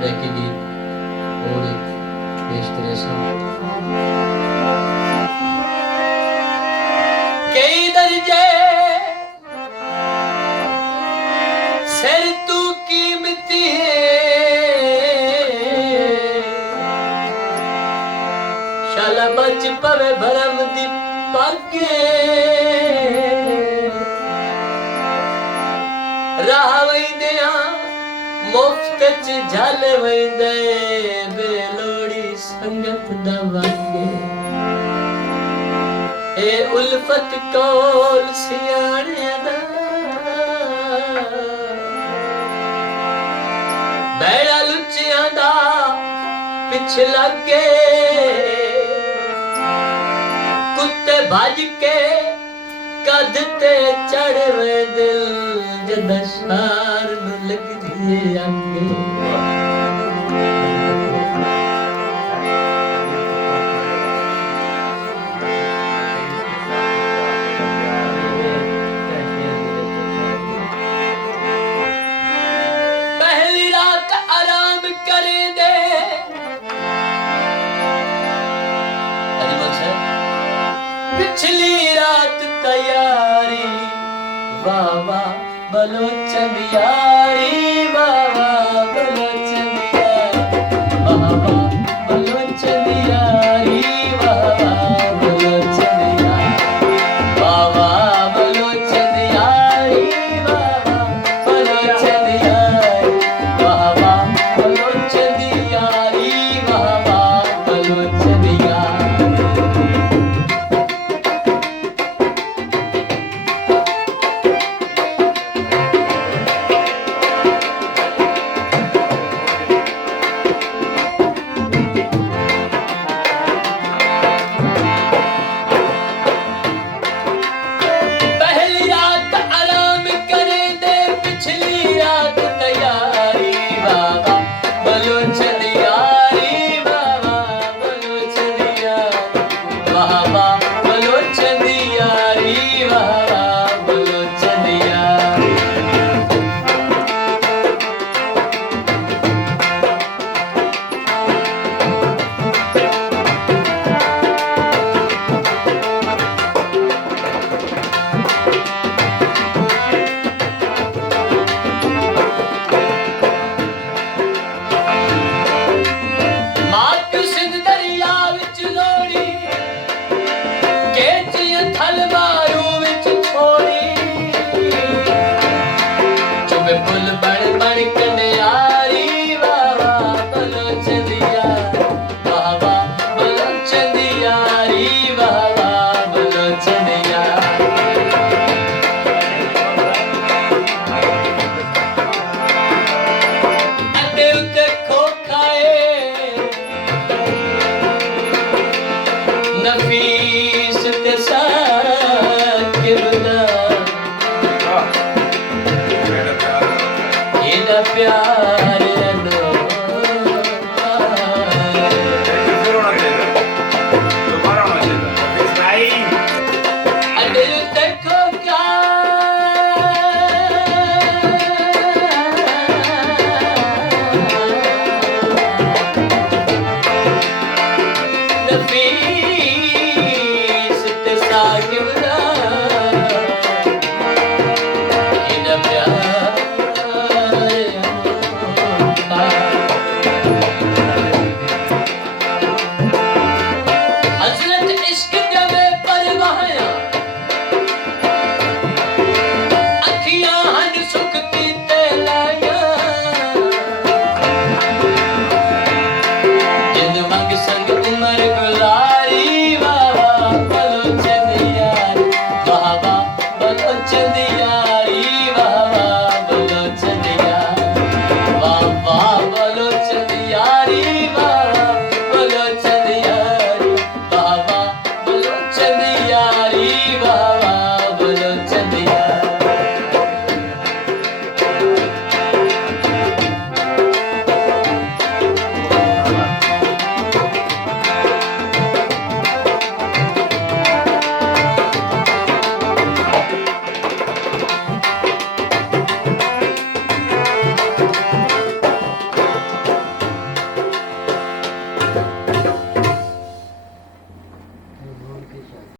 तरह के गीत और एक पेश करे कई दर्जे सिर तू कीमती शाला बच पवे भरम दी पाके राह वैंदिया मुफ्त च झल वैंदे बेलोड़ी संगत दा वागे ए उल्फत कोल सियाणिया दा बैड़ा लुच्चियां दा पिछ लगे कुत्ते भज के कद ते चढ़वे दिल जद शार नु लगदी अगे पहली रात आराम करे दे पिछली रात तैयारी वाह वाह बलोचन यारी वाह वाह बलोचन यारी वाह वाह बलोचन यारी वाह वाह बलोचन यारी वाह वाह बलोचन यारी वाह वाह बलोचन यारी वाह वाह बलोचन यारी वाह वाह बलोचन यारी नफीस ते साकिब दा एदा प्यार